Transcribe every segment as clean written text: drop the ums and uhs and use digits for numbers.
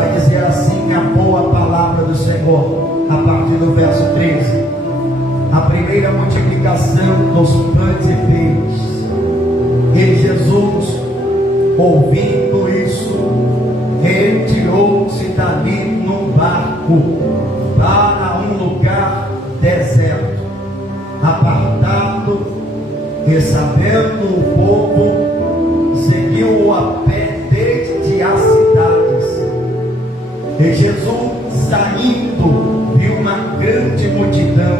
Vai dizer assim a boa palavra do Senhor, a partir do verso 13. A primeira multiplicação dos pães e peixes. E Jesus, ouvindo isso, retirou-se dali num barco para um lugar deserto, apartado, e sabendo o povo, seguiu-o a pé desde as cidades. E Jesus, saindo, viu uma grande multidão,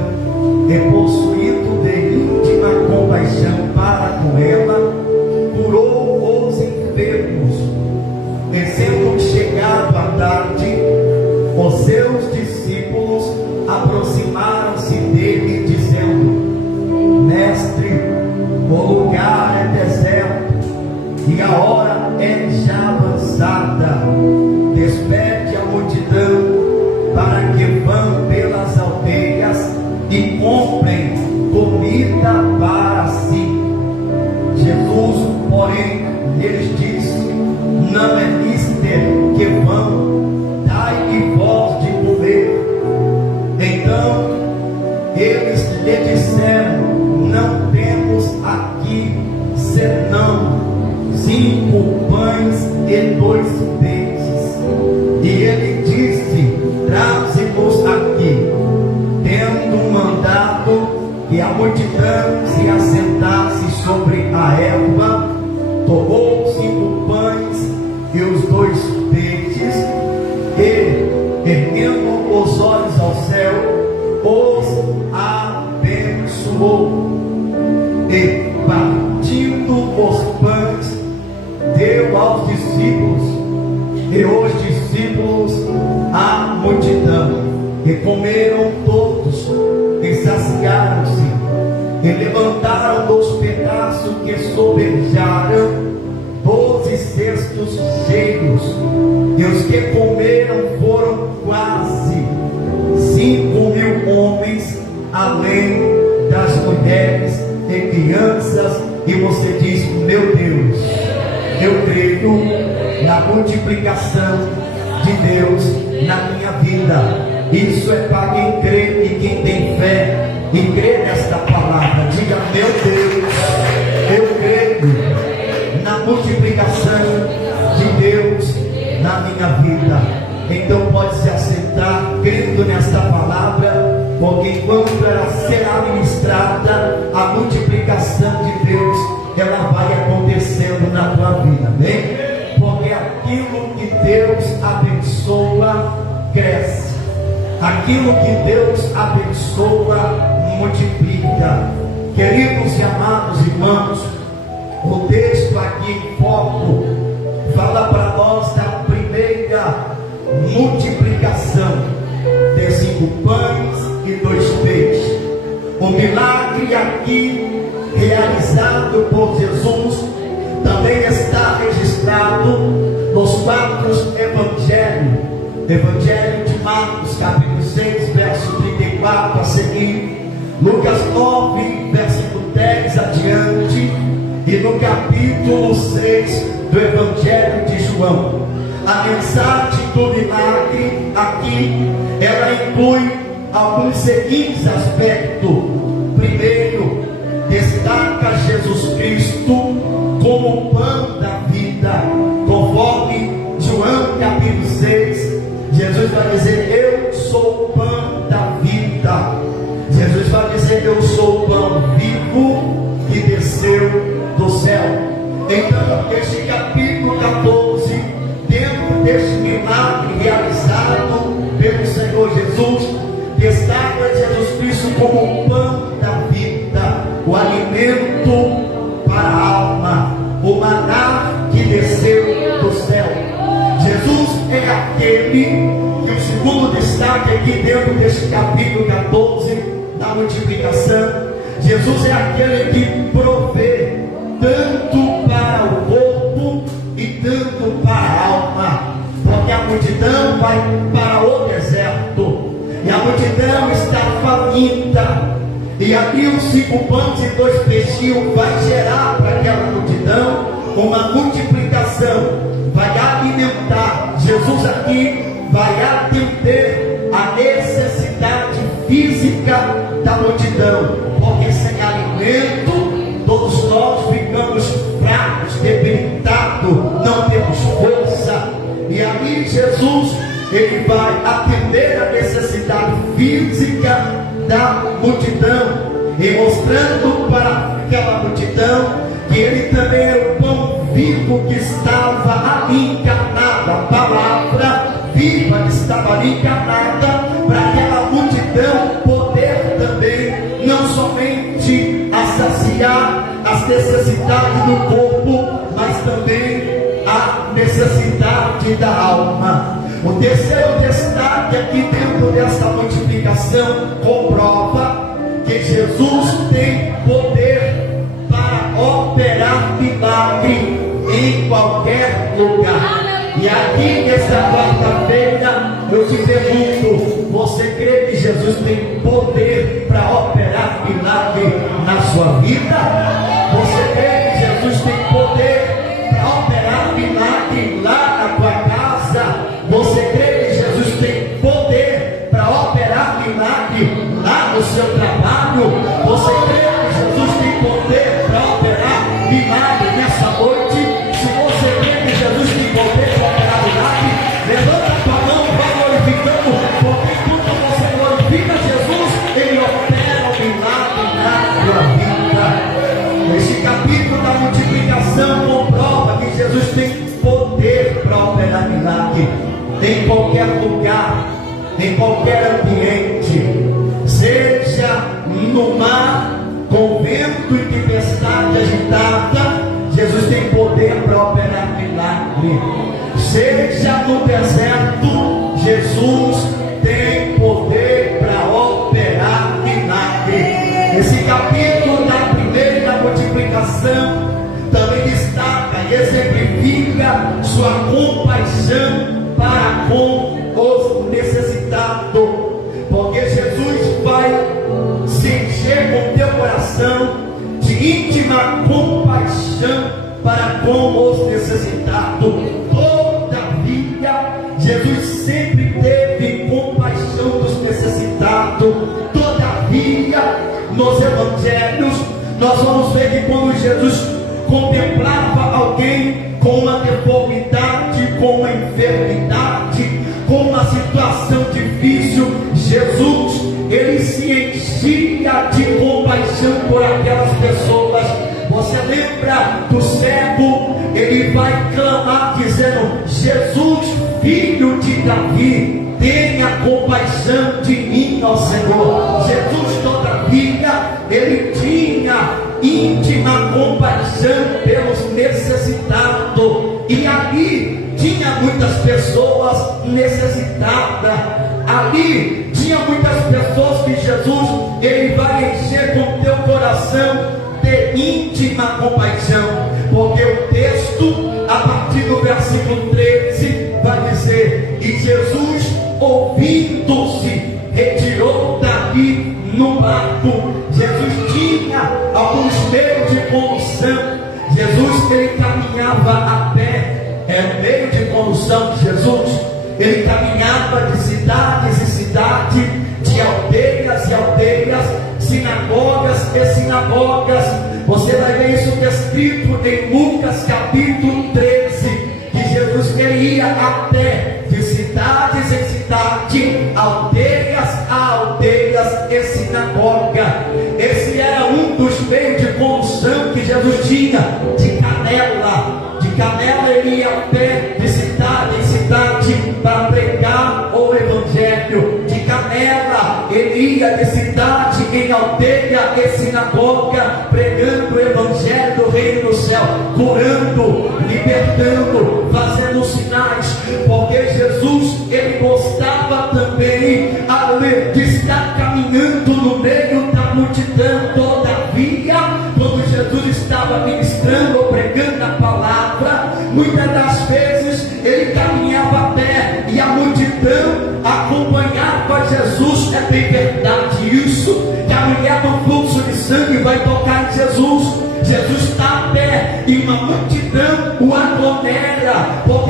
e possuído de íntima compaixão para com ela, curou os enfermos. E sendo chegado à tarde, os seus discípulos aproximaram-se dele, dizendo: Mestre, o lugar é deserto, e a hora é já avançada. Despede a multidão, para que vão pelas aldeias e comprem comida para si. Jesus, porém, lhes disse: Não é mister que vão, dai-lhe vós de comer. Então eles lhe disseram: Não temos aqui senão 5 pães e 2 peixes. E ele disse: Traze-nos aqui. Tendo mandado que a multidão se assentasse sobre a erva, tomou 5 pães e os 2 peixes, e, erguendo os olhos ao céu, os abençoou, e partindo os pães, deu aos discípulos, e os discípulos à multidão. E comeram todos, e saciaram-se, e levantaram dos pedaços que sobejaram 12 cestos cheios. E os que comeram foram quase 5.000 homens, além das mulheres e crianças. E você diz: meu Deus, eu creio na multiplicação de Deus na minha vida. Isso é para quem crê e quem tem fé e crê nesta palavra. Diga: meu Deus, eu creio na multiplicação de Deus na minha vida. Então pode se assentar crendo nesta palavra, porque enquanto ela será ministrada, a multiplicação de Deus, ela vai acontecendo na tua vida, amém? Porque aquilo que Deus abençoa, cresce. Aquilo que Deus abençoa, multiplica. Queridos e amados irmãos, o texto aqui em foco fala para nós da primeira multiplicação de 5 pães e 2 peixes. O milagre aqui realizado por Jesus também está registrado nos 4 evangelhos. Evangelho de Marcos, capítulo 6, verso 34 a seguir, Lucas 9, versículo 10 adiante, e no capítulo 6 do Evangelho de João. A mensagem do milagre aqui, ela inclui alguns seguintes aspectos. Primeiro, destaca Jesus Cristo como o pão da vida, conforme João capítulo 6. Jesus vai dizer: eu sou o pão da vida. Jesus vai dizer: eu sou o pão vivo que desceu do céu. Então, este capítulo 14, dentro deste milagre realizado pelo Senhor Jesus, destaca Jesus Cristo como o pão da vida, o alimento para a alma, o maná que desceu do céu. Jesus é aquele que o segundo destaque aqui dentro deste capítulo 14 da multiplicação. Jesus é aquele que provê tanto para o corpo e tanto para a alma, porque a multidão vai para o deserto e a multidão está faminta, e ali os 5 pães e 2 peixinhos vai gerar para aquela multidão uma multiplicação vai alimentar. Jesus aqui vai atender a necessidade física da multidão, porque sem alimento todos nós ficamos fracos, debilitados, não temos força. E aí Jesus, ele vai atender a necessidade física da multidão, e mostrando para aquela multidão que ele também era o pão vivo que estava ali encarnado, a palavra viva que estava ali encarnada, para aquela multidão poder também não somente saciar as necessidades do corpo, mas também a necessidade da alma. O terceiro destaque aqui dentro dessa multiplicação comprova que Jesus tem poder para operar milagre em qualquer lugar. E aqui nesta quarta-feira eu te pergunto: você crê que Jesus tem poder para operar milagre na sua vida? Você crê que Jesus tem poder para operar milagre lá na tua casa? Você crê que Jesus tem poder para operar milagre lá no seu trabalho? Você crê que Jesus tem poder para operar milagre nessa noite? Se você crê que Jesus tem poder para operar milagre, levanta a tua mão, vai glorificando, porque quando você glorifica Jesus, ele opera o milagre na tua vida. Este capítulo da multiplicação comprova que Jesus tem poder para operar milagre em qualquer lugar, em qualquer ambiente, seja no mar, com vento e tempestade agitada, Jesus tem poder para operar milagre. Seja no deserto, Jesus tem poder para operar milagre. Esse capítulo da primeira multiplicação também destaca e exemplifica sua compaixão para com os necessitados, porque Jesus vai se encher com teu coração de íntima compaixão para com os necessitados. Todavia, Jesus sempre teve compaixão dos necessitados. Todavia, nos evangelhos nós vamos ver que quando Jesus contemplava alguém com uma deformidade, com uma enfermidade, com uma situação difícil, Jesus, ele se enchia de compaixão por aquelas pessoas. Você lembra do cego? Ele vai clamar dizendo: Jesus, filho de Davi, tenha compaixão de mim, ó Senhor. Jesus, todavia, ele tinha íntima compaixão pelos necessitados, e ali tinha muitas pessoas necessitadas. Ali tinha muitas pessoas que Jesus, ele vai encher com teu coração de íntima compaixão, porque o texto, a partir do versículo 13, vai dizer: e Jesus, ouvindo-se, retirou dali no barco. Jesus tinha alguns meios de condução. Jesus, ele caminhava a pé. É meio de condução de Jesus. Ele caminhava de cidades em cidades, de aldeias e aldeias, sinagogas e sinagogas. Você vai ver isso descrito em Lucas capítulo 13, que Jesus ia a pé de cidades em cidade, aldeias a aldeias e sinagoga. Esse era um dos meios de condução que Jesus tinha. De canela ele ia a pé de cidade em cidade para pregar o evangelho. De canela ele ia de cidade em aldeia e sinagoga, pregando o evangelho do reino do céu, curando, libertando, fazendo sinais, porque Jesus, ele gostava também de estar caminhando no meio da multidão. Todavia, quando Jesus estava ministrando ou pregando a palavra, muitas das vezes ele caminhava a pé e a multidão acompanhava Jesus. É bem verdade isso, que a mulher do fluxo de sangue vai tocar em Jesus. Jesus está a pé e uma multidão o aglomera, porque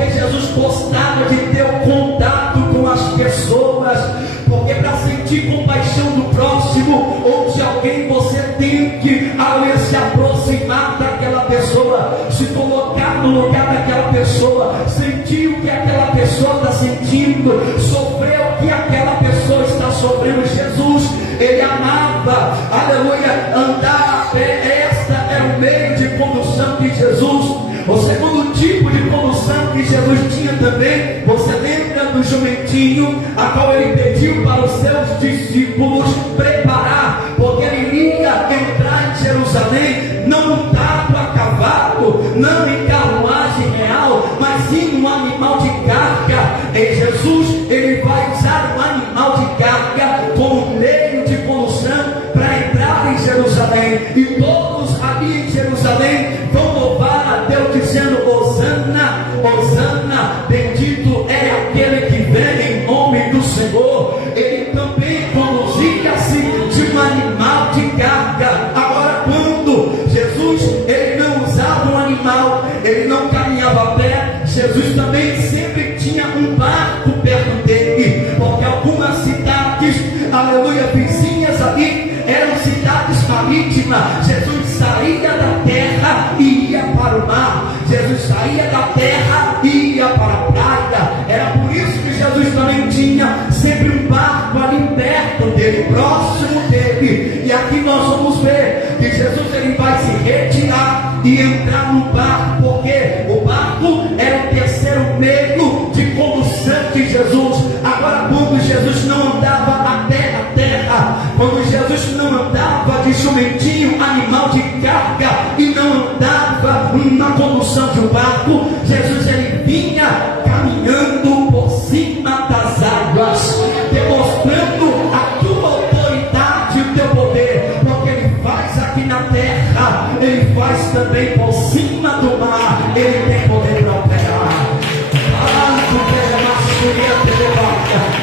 aquela pessoa está sentindo, sofrer o que aquela pessoa está sofrendo. Jesus, ele amava, aleluia, andar a pé. Esta é o meio de condução de Jesus. O segundo tipo de condução que Jesus tinha também, você lembra do jumentinho, a qual ele pediu para os seus discípulos preparar, porque ele iria entrar em Jerusalém, não montado a cavalo, não em carruagem real, mas sim um animal de carga. E Jesus, ele vai usar um animal de carga como meio de condução para entrar em Jerusalém, e todos ali em Jerusalém vão louvar a Deus dizendo: Hosana, Hosana, bendito é aquele que vem em nome do Senhor. Ele também conduzia-se de um animal de carga. Agora, quando Jesus, ele não usava um animal, ele não caminhava a pé, Jesus também sempre tinha um barco perto dele, porque algumas cidades, aleluia, vizinhas ali, eram cidades marítimas. Jesus saía da terra e ia para o mar. Jesus saía da terra e ia para a praia. Era por isso que Jesus também tinha sempre um barco ali perto dele, próximo dele. E aqui nós vamos ver que Jesus, ele vai se retirar e entrar no barco, porque o barco era o terceiro meio de condução de Jesus. Agora, quando Jesus não andava a pé na terra, quando Jesus não andava de jumentinho, animal de carga, e não andava na condução de um barco, Jesus, ele vinha caminhando por cima das águas, demonstrando a tua autoridade e o teu poder, porque ele faz aqui na terra, ele faz também por cima do mar. Ele tem poder para operar.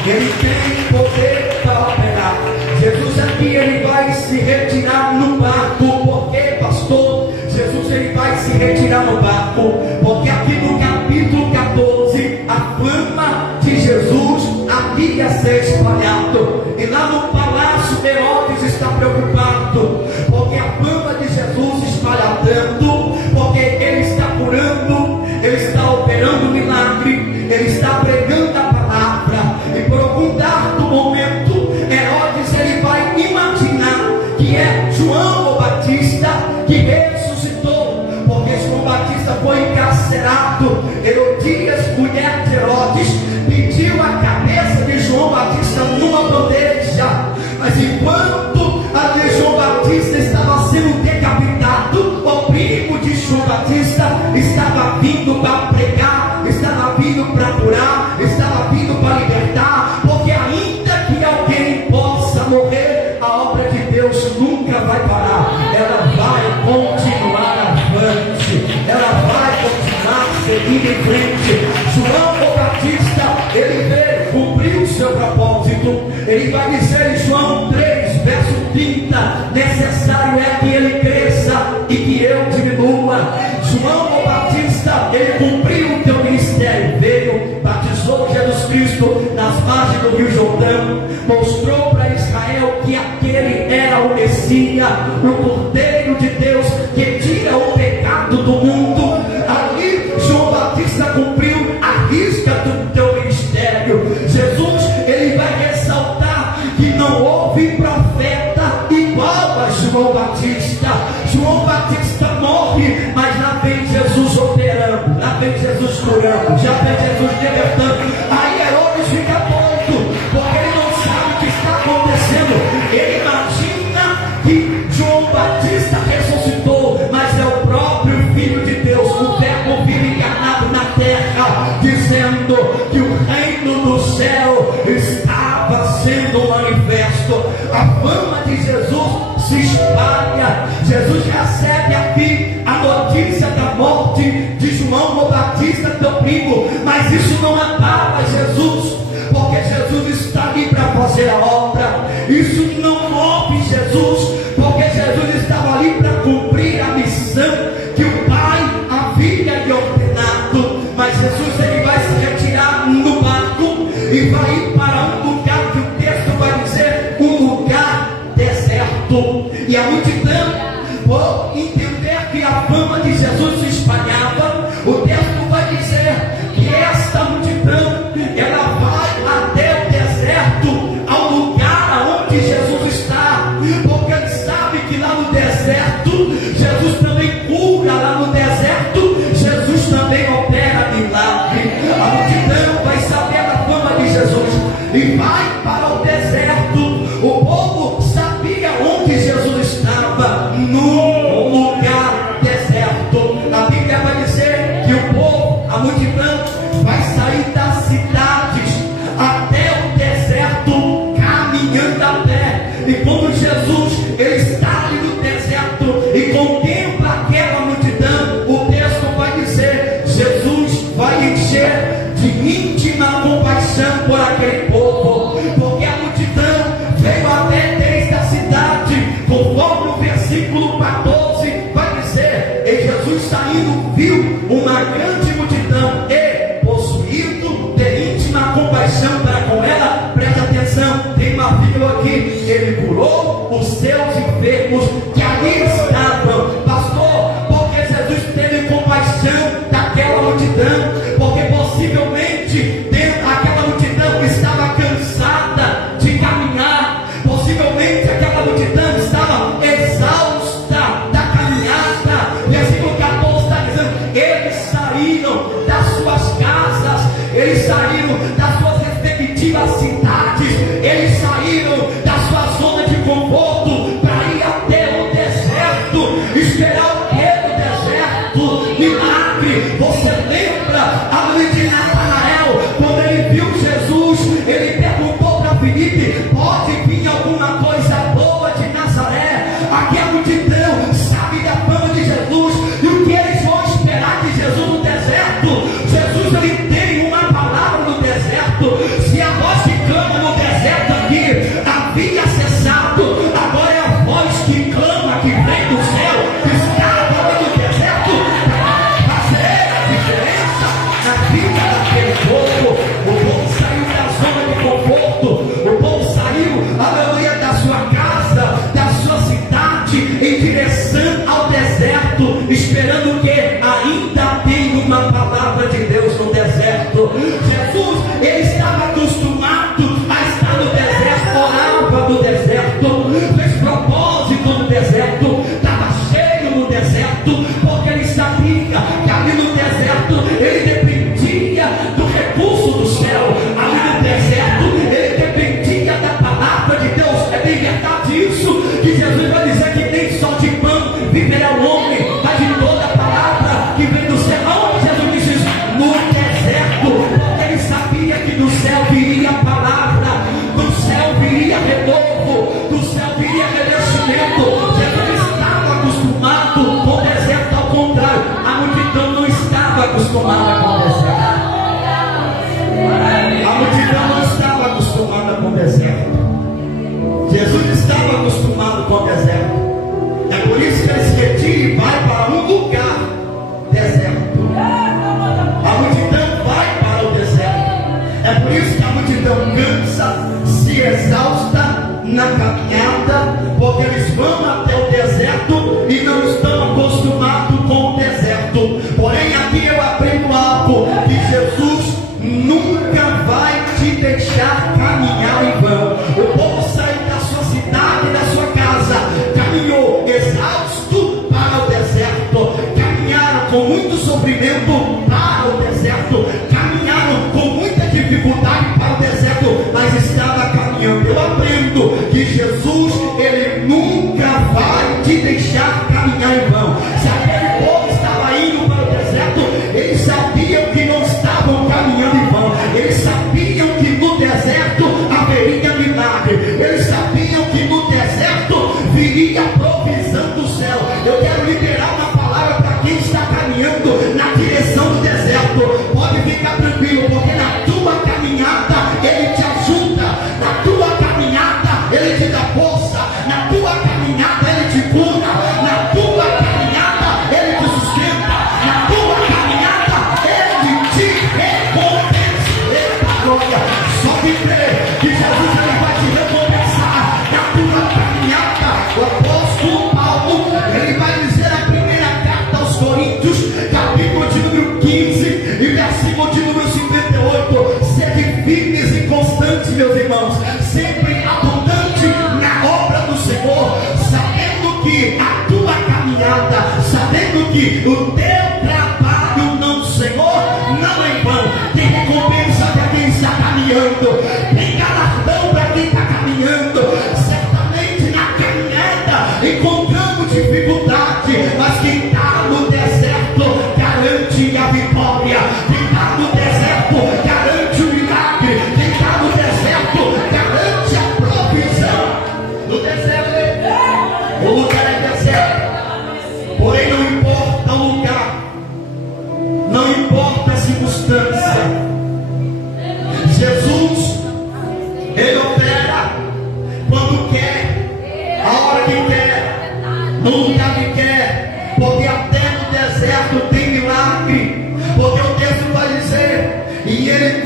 Ele tem poder para operar. Jesus aqui, ele vai se retirar no barco. Por quê, pastor? Jesus, ele vai se retirar no barco porque aqui no capítulo 14 a fama de Jesus havia ser espalhado, e lá no palácio Herodes está preocupado, porque a fama de Jesus espalha tanto, porque ele está curando, ele está operando milagre, ele está pregando a palavra, e por algum dado momento Herodes, ele vai imaginar que é João o Batista que ressuscitou, porque João Batista foi encarcerado. Herodias, mulher de Herodes, pediu a cabeça de João Batista numa bandeja, mas enquanto a de João Batista estava sendo decapitado, o primo de João Batista estava vindo para pregar, estava vindo para curar, estava vindo para libertar, porque ainda que alguém possa morrer, a obra de Deus nunca vai parar, ela vai continuar avante, ela vai continuar seguindo em frente. João o Batista, ele veio cumprir o seu propósito. Ele vai dizer em João 3, verso 30, necessário é que ele cresça e que eu diminua. João o Batista, ele cumpriu o teu ministério, veio, batizou Jesus Cristo nas margens do Rio Jordão, mostrou para Israel que aquele era o Messias, o Cordeiro de Deus que tira o pecado do mundo. Ali João Batista cumpriu a risca do teu ministério. Jesus, ele vai ressaltar que não houve profeta igual a João Batista. João Batista morre, mas lá vem Jesus operando, lá vem Jesus curando, já vem Jesus libertando. Aí Herodes fica doido, porque ele não sabe o que está acontecendo. Ele imagina que João Batista ressuscitou, mas é o próprio Filho de Deus, o Verbo vivo encarnado na terra, dizendo que o reino do céu estava sendo manifesto. A fama de Jesus se espalha. Jesus recebe aqui a notícia da morte de João o Batista, teu primo, mas isso não abala Jesus, porque Jesus está ali para fazer a obra. Isso não move Jesus, porque Jesus estava ali para cumprir a missão que o Pai havia lhe ordenado. Mas Jesus, ele vai se retirar no barco e vai ir para um lugar que o texto vai dizer um lugar deserto. E a multidão, por entender que a fama de Jesus se espalhava, o texto vai dizer que esta multidão e vai para o deserto. O povo sabia onde Jesus estava, num lugar deserto. A Bíblia vai dizer que o povo, a multidão, vai sair das cidades até o deserto caminhando a pé. E quando Jesus ele está ali no deserto e contempla aquela multidão, o texto vai dizer: Jesus vai encher de íntima compaixão por aquele povo, porque a multidão veio até desde a cidade, conforme o versículo 14 vai dizer. E Jesus saindo viu uma grande multidão e, possuído de íntima compaixão para com ela, preste atenção, tem uma vírgula aqui, ele curou os seus enfermos que ali estavam. Pastor, porque Jesus teve compaixão daquela multidão? Porque possivelmente aquela multidão estava cansada de caminhar, possivelmente aquela multidão estava exausta da caminhada. Versículo 14 está dizendo: eles saíram das suas casas, eles saíram das suas respectivas cidades, eles saíram da sua zona de conforto para ir até o deserto. Esperar o que no deserto? Milagre. Você lembra a mãe de Natanael, quando ele viu Jesus, ele perguntou para Filipe: pode vir alguma coisa boa de Nazaré? Aqui a multidão sabe da fama de Jesus, e o que eles vão esperar de Jesus no deserto? Jesus ele tem uma palavra no deserto. Se a voz que clama no deserto aqui havia cessado, agora é a voz que clama, que vem do céu, que está agora no deserto, para fazer a diferença na vida daquele povo. O povo saiu da zona de conforto, o povo saiu, aleluia, da sua casa, da sua cidade, em direção ao deserto, esperando que ainda tem uma palavra de Deus no deserto. Jesus, ele estava acostumado a estar no deserto, orava no deserto, fez propósito no deserto, estava cheio no deserto, porque ele sabia que ali no deserto ele dependia do recurso do céu, ali no deserto ele dependia da palavra de Deus. É bem verdade isso, que Jesus vai dizer que nem só de pão viverá o homem, mas de toda a palavra que vem do céu. Aonde Jesus disse isso? No deserto, porque ele sabia que do céu viria a palavra, do céu viria renovo, do céu viria revestimento. Jesus estava acostumado com o deserto, ao contrário, a multidão não estava acostumada com o deserto. A multidão não estava acostumada com o deserto. Jesus estava acostumado com o deserto. É por isso que ele se retira e vai para um lugar deserto. A multidão vai para o deserto. É por isso que a multidão cansa, se exausta na caminhada, porque eles vão até o deserto e não estão acostumados com o deserto. Porém, aqui eu aprendo algo, que Jesus nunca vai te deixar caminhar em vão. O povo saiu da sua cidade, da sua casa, caminhou exausto para o deserto, caminharam com muito sofrimento para o deserto, caminharam com muita dificuldade para o deserto, mas estava caminhando. Eu aprendo que Jesus, ele nunca vai te deixar caminhar em vão. Se aquele povo estava indo para o deserto, eles sabiam que não estavam caminhando em vão. Eles sabiam que no deserto haveria milagre. Eles sabiam que no deserto viria a provisão do céu. Eu quero liberar uma palavra para quem está caminhando na direção do deserto. Pode ficar tranquilo, porque na tua caminhada ele te ajuda, na tua caminhada ele te dá força, na tua caminhada ele te cura, na tua caminhada ele te sustenta, na tua caminhada ele te recompensa. Eita glória! Só que crê que Jesus ele vai te recompensar na tua caminhada. O apóstolo Paulo, ele vai dizer a primeira carta aos Coríntios, capítulo de número 15 e versículo de número 58: sede firmes e constantes, meus irmãos, sempre abundante na obra do Senhor, sabendo que a tua caminhada, sabendo que o teu trabalho no Senhor não é em vão. Tem recompensa para quem está caminhando.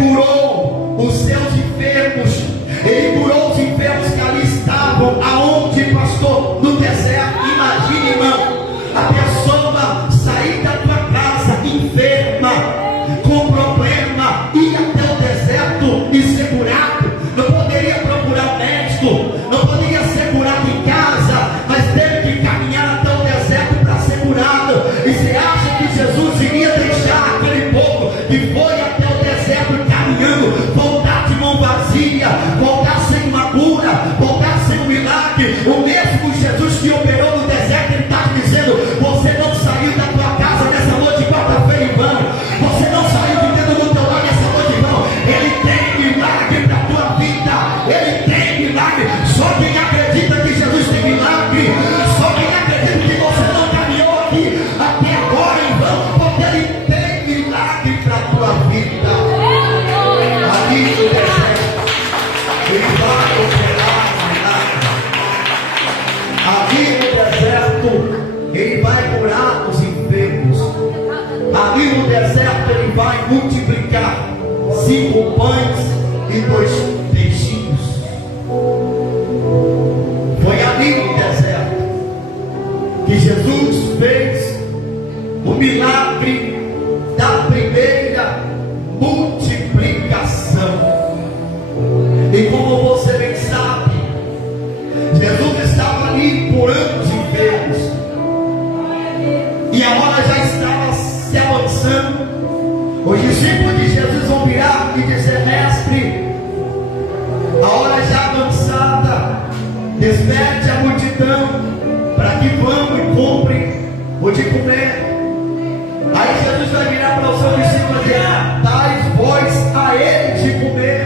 curou os seus enfermos. Ele curou os enfermos que ali estavam. Aonde, pastor? No deserto. Imagine, irmão, a pessoa sair da tua casa enferma, com problema, ir até o deserto e ser curado. Não poderia procurar médico, não poderia ser curado em casa, mas teve que caminhar até o deserto para ser curado. E você acha que Jesus iria deixar aquele povo que foi até o deserto caminhando voltar de mão vazia, voltar sem uma cura, voltar sem um milagre? O mesmo Jesus que operou no deserto, ele está dizendo: você não saiu da tua casa nessa noite de quarta-feira em vão, você não saiu de dentro do teu lar nessa noite em vão. Ele tem milagre para a tua vida, ele tem milagre. Só quem acredita que Jesus tem milagre, só quem acredita que você não caminhou aqui até agora em vão, porque ele tem milagre para a tua vida. Ali no deserto, ele vai operar milagre. Ali no deserto, ele vai curar os enfermos. Ali no deserto, ele vai multiplicar 5 pães e 2 peixinhos. Foi ali no deserto que Jesus fez o milagre da primeira multiplicação. E como você bem sabe, Jesus estava ali curando os enfermos, e a hora já estava se avançando. Os discípulos de Jesus vão virar e dizer: mestre, a hora já avançada, desperte a multidão para que vamos e compre o de comer. Aí Jesus vai virar para os seus discípulos e dizer: dai vós a eles de comer.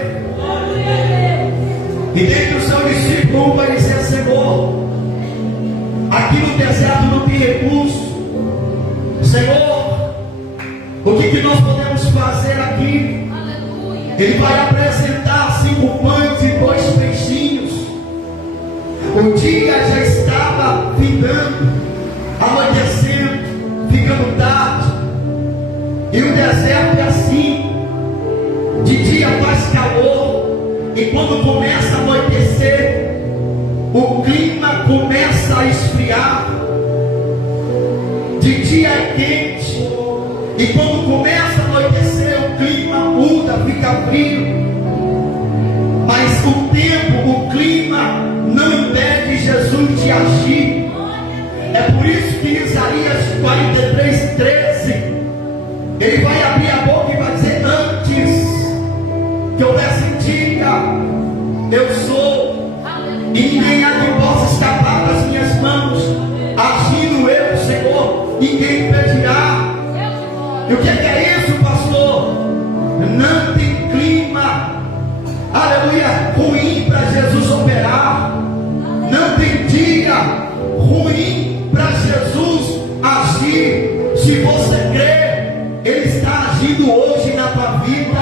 E dentre o seu discípulo vai dizer: Senhor, aqui no deserto não tem recurso. Senhor, o que nós podemos fazer aqui? Ele vai apresentar 5 pães e 2 peixinhos. O dia já estava findando, anoitecendo, ficando tarde. E o deserto é assim: de dia faz calor, e quando começa a anoitecer, o clima começa a esfriar. De dia é quente, e quando começa a anoitecer, o clima muda, fica frio. Mas o tempo, o clima não impede Jesus de agir. É por isso que Isaías 43:13, ele vai abrir a boca e vai dizer: antes que houvesse dia, eu sou, e ninguém há que possa escapar das minhas mãos. Agindo eu, Senhor, ninguém impedirá. E o que é isso, pastor? Não tem clima, aleluia, ruim para Jesus operar. Não tem dia ruim para Jesus agir. Se você crê, ele está agindo hoje na tua vida.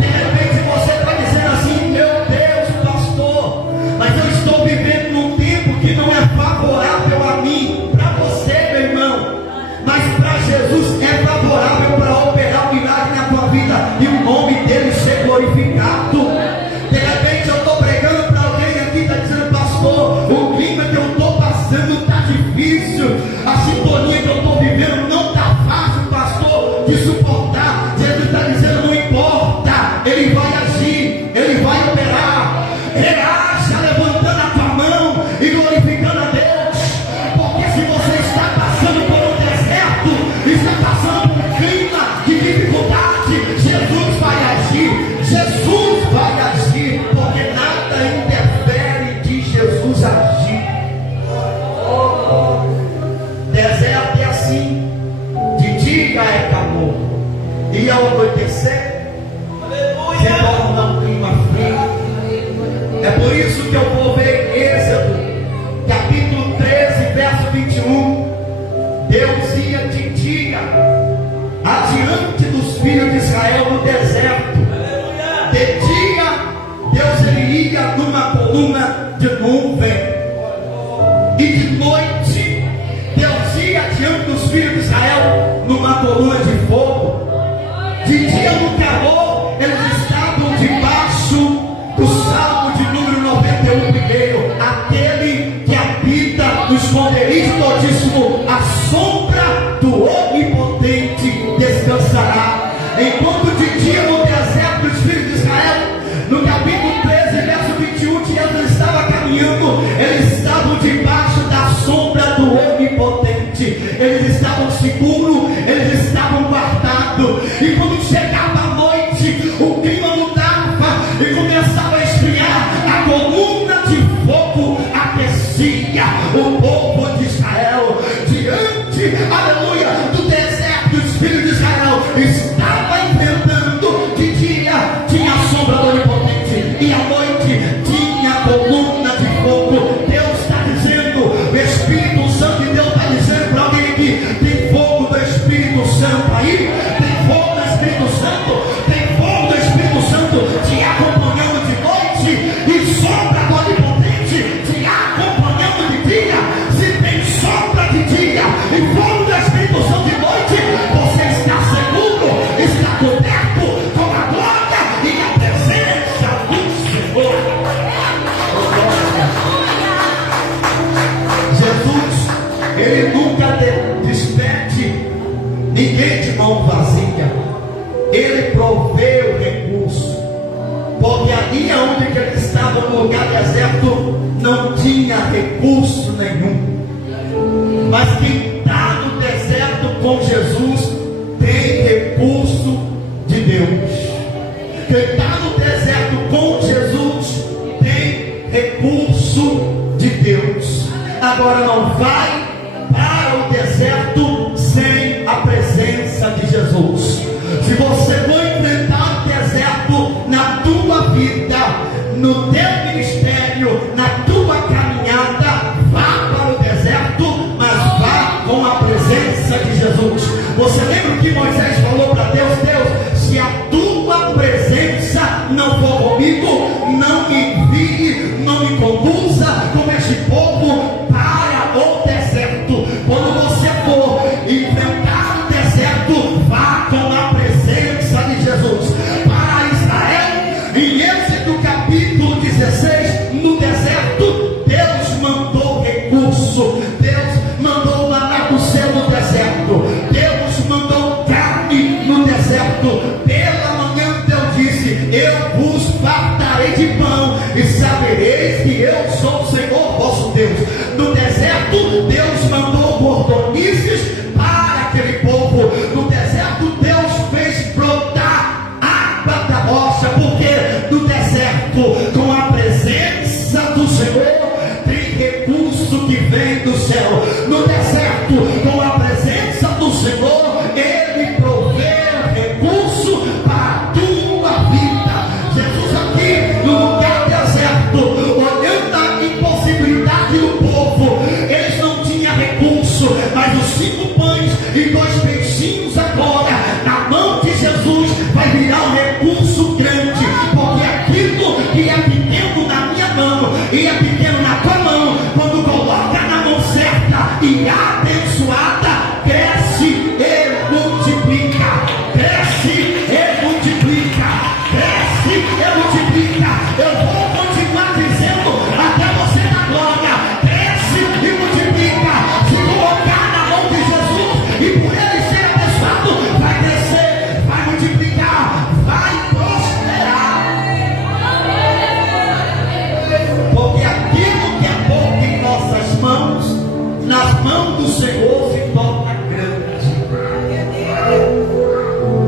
De repente você está dizendo assim: meu Deus, pastor, mas eu estou vivendo num tempo que não é favorável a mim. Para você, meu irmão, mas para Jesus é favorável para operar o milagre na tua vida e o nome dele ser glorificado. De repente eu estou pregando para alguém aqui, está dizendo: pastor, o clima que eu estou passando está difícil, a sintonia que eu estou vivendo não está fácil, pastor, de suportar. Jesus está dizendo: não importa, ele vai agir, ele vai operar. Reaja levantando a tua mão e glorificando a Deus, porque se você está passando por um deserto, está passando por um clima de dificuldade, Jesus vai agir. Jesus vai agir, porque nada interfere de Jesus agir. Deserto é assim: de dia é calor, e ao anoitecer se torna um clima frio. É por isso que eu vou ver Êxodo, capítulo 13, verso 21. Deus ia de dia adiante dos filhos de Israel no deserto. De dia, Deus ele ia numa coluna de nuvem, e de noite Deus ia diante dos filhos de Israel numa coluna de fogo. De dia no calor, eles e à noite tinha coluna de fogo. Deus está dizendo, o Espírito Santo de Deus está dizendo para alguém aqui: tem fogo do Espírito Santo aí, tem fogo do Espírito Santo, tem fogo do Espírito Santo te acompanhando de noite e sombra do Onipotente te acompanhando de dia. Se tem sombra de dia e fogo do Espírito Santo de noite, você está seguro, está coberto com a glória e a presença do Senhor. Jesus, ele nunca despede ninguém de mão vazia. Ele proveu recurso, porque ali onde ele estava, no lugar deserto, não tinha recurso nenhum. Mas quem está no deserto com Jesus tem recurso de Deus. Quem está no deserto com Jesus tem recurso de Deus. Agora, não vai para o deserto sem a presença de Jesus. Se você for enfrentar o deserto na tua vida, no teu ministério, na tua caminhada, vá para o deserto, mas vá com a presença de Jesus. Você lembra o que Moisés falou para Deus? Deus, se a tua presença não for comigo, não me envie, não me conduza com este povo para o deserto. Quando você for enfrentar o deserto, vá com a presença de Jesus. Para Israel, em Êxodo capítulo 16, no deserto, Deus mandou recurso, Deus mandou maná do céu no deserto, Deus mandou carne no deserto. Pela manhã Deus disse: eu vos fartarei de pão e sabereis que eu sou o Senhor vosso Deus. No deserto Deus mandou cordonices para aquele povo. No deserto Deus fez brotar água da rocha, porque no deserto, com a presença do Senhor, tem recurso que vem do céu. No deserto, com a presença do Senhor, Ele provê recurso para a tua vida. Jesus aqui no lugar deserto, olhando a impossibilidade do povo, eles não tinham recurso, mas os 5 pães e 2 peixinhos agora, na mão de Jesus, vai virar um recurso grande, porque aquilo que é pequeno na minha mão e é pequeno na tua mão, quando coloca na mão certa e abençoada, cresce e multiplica, cresce e multiplica, cresce e multiplica. Eu vou continuar dizendo até você dar glória: cresce e multiplica. Se colocar na mão de Jesus e por ele ser abençoado, vai crescer, vai multiplicar, vai prosperar. Porque aquilo que é pouco em nossas mãos, nas mãos do Senhor se torna grande.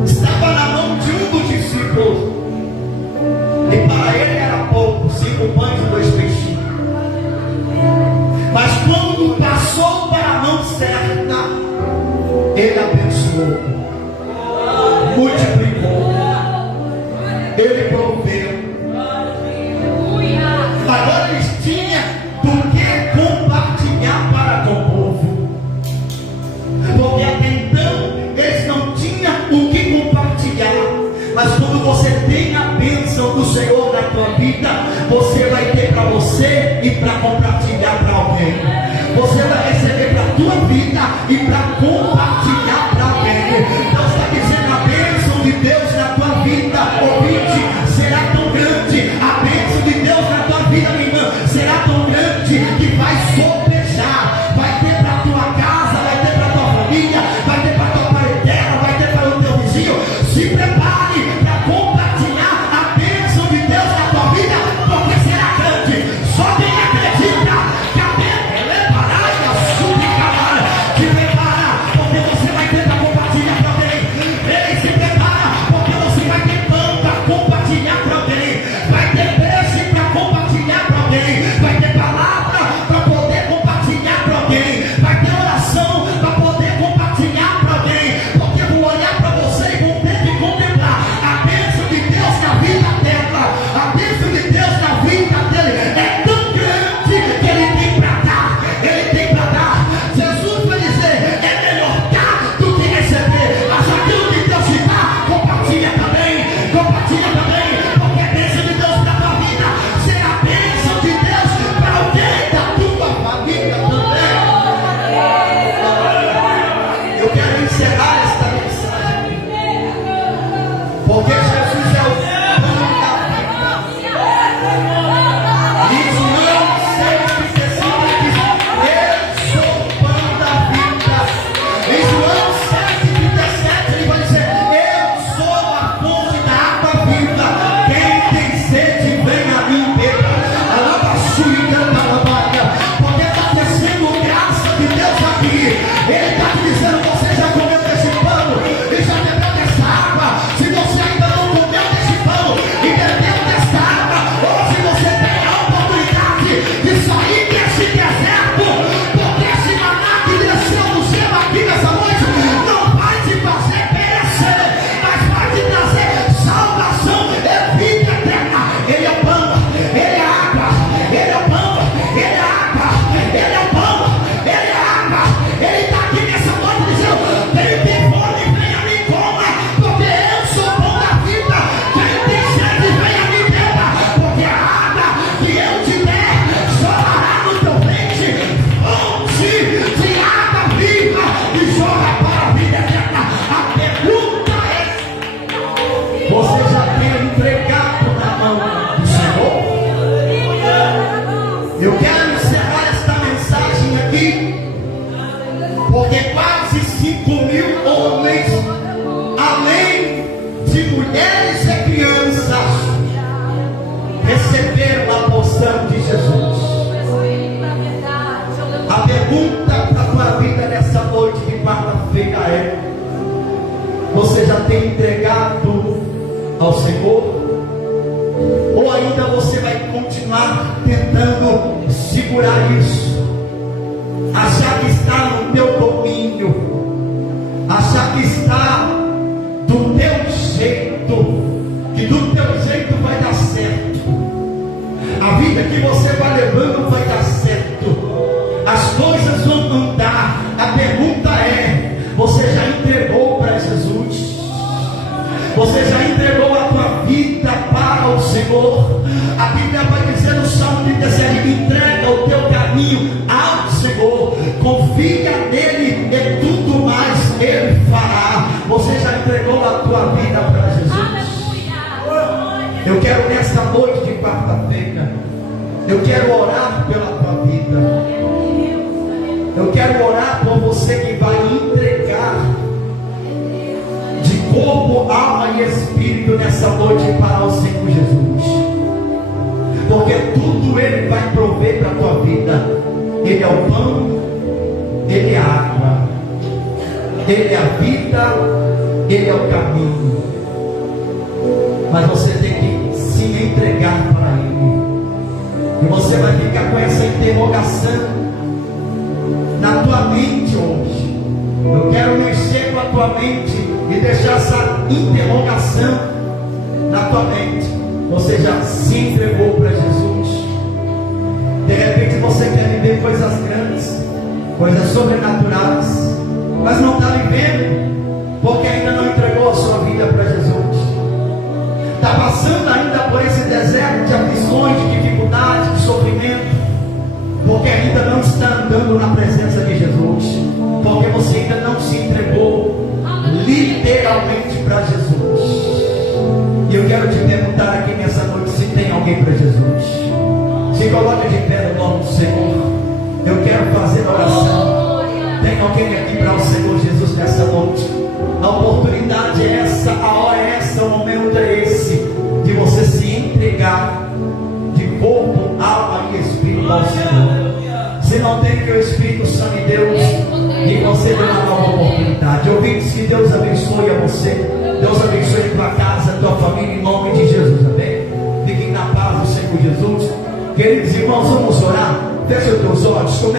Estava na mão de um dos discípulos, e para ele era pouco, 5 pães e 2 peixinhos. Mas quando passou para a mão certa, ele abençoou, multiplicou, ele proveu. Agora eles tinham do que compartilhar para com o povo, porque até então eles não tinham o que compartilhar. Mas quando você tem a bênção do Senhor na tua vida, você vai ter para você e para compartilhar para alguém. Você vai receber para a tua vida e para compartilhar para alguém. Deus está dizendo: a bênção de Deus na tua vida, ouvinte, será tão grande. A bênção de Deus na tua vida, minha irmã, será tão grande que vai sobejar. Vai ter para a tua casa, vai ter para a tua família, vai ter para a tua parentela, vai ter para o teu vizinho. Se prepare para compartilhar a bênção de Deus na tua vida, porque será grande. Só quem acredita sede, venha a mim, beba. Alabaçu e canta alabaia. Porque está descendo graça de Deus aqui. Ele está te dizendo: você já comeu desse pão e já bebeu dessa água. Se você ainda não comeu desse pão e bebeu dessa água, hoje você tem a oportunidade de sair desse deserto. Porque esse maná que desceu do céu aqui nessa noite não vai te fazer perecer, mas vai te trazer salvação e vida eterna. Ele é o pão, ele é a água, ele é o pão, ele é a água, ele é o pão, ele é a água. Ele está aqui nessa noite dizendo: quem tem fome, vem a mim, coma, porque eu sou o pão da vida. Quem tem sede, vem a mim, beba, porque a água que eu te der jorrará no teu leite, fonte de água viva e jorra para a vida eterna. A pergunta é: você já tem entregado na mão do Senhor? Eu quero encerrar esta mensagem aqui, porque quase 5.000 homens, além de mulheres e crianças, receberam a porção de Jesus. A pergunta para a tua vida nessa noite de quarta-feira é: você já tem entregado ao Senhor? Ou ainda você vai continuar tentando segurar isso? Achar que está no teu domínio, achar que está do teu jeito, que do teu jeito vai dar certo, a vida que você vai levando vai dar certo, as coisas vão andar. A pergunta é: você já entregou para Jesus? Você já entregou a tua vida para o Senhor? A Bíblia vai dizer no Salmo 37: entrega o teu caminho ao Senhor, confia nele e tudo mais ele fará. Você já entregou a tua vida para Jesus? Eu quero nesta noite de quarta-feira, eu quero orar pela tua vida. Eu quero orar por você que vai entregar de corpo, alma e espírito nessa noite para o Senhor Jesus. Porque tudo Ele vai prover para a tua vida. Ele é o pão, Ele é a água, Ele é a vida, Ele é o caminho. Mas você tem que se entregar para Ele. E você vai ficar com essa interrogação na tua mente hoje. Eu quero mexer com a tua mente e deixar essa interrogação na tua mente. Você já se entregou para Jesus? De repente você quer viver coisas grandes, coisas sobrenaturais, mas não está vivendo, porque ainda não entregou a sua vida para Jesus. Está passando ainda por esse deserto de aflições, de dificuldade, de sofrimento, porque ainda não está andando na presença de Jesus, porque você ainda não se entregou literalmente para Jesus. E eu quero te perguntar aqui nessa noite se tem alguém para Jesus. Se coloque de pé no nome do Senhor. Eu quero fazer oração. Tem alguém aqui para o Senhor Jesus nessa noite? A oportunidade é essa, a hora é essa, o momento é esse, de você se entregar de corpo, alma e espírito ao Senhor. Se não tem que o Espírito Santo de Deus e você dê uma nova oportunidade. Ouvintes, que Deus abençoe a você. Deus abençoe a tua casa, a tua família, em nome de Jesus, amém? Fiquem na paz do Senhor Jesus. Queridos irmãos, vamos orar. Feche os teus olhos.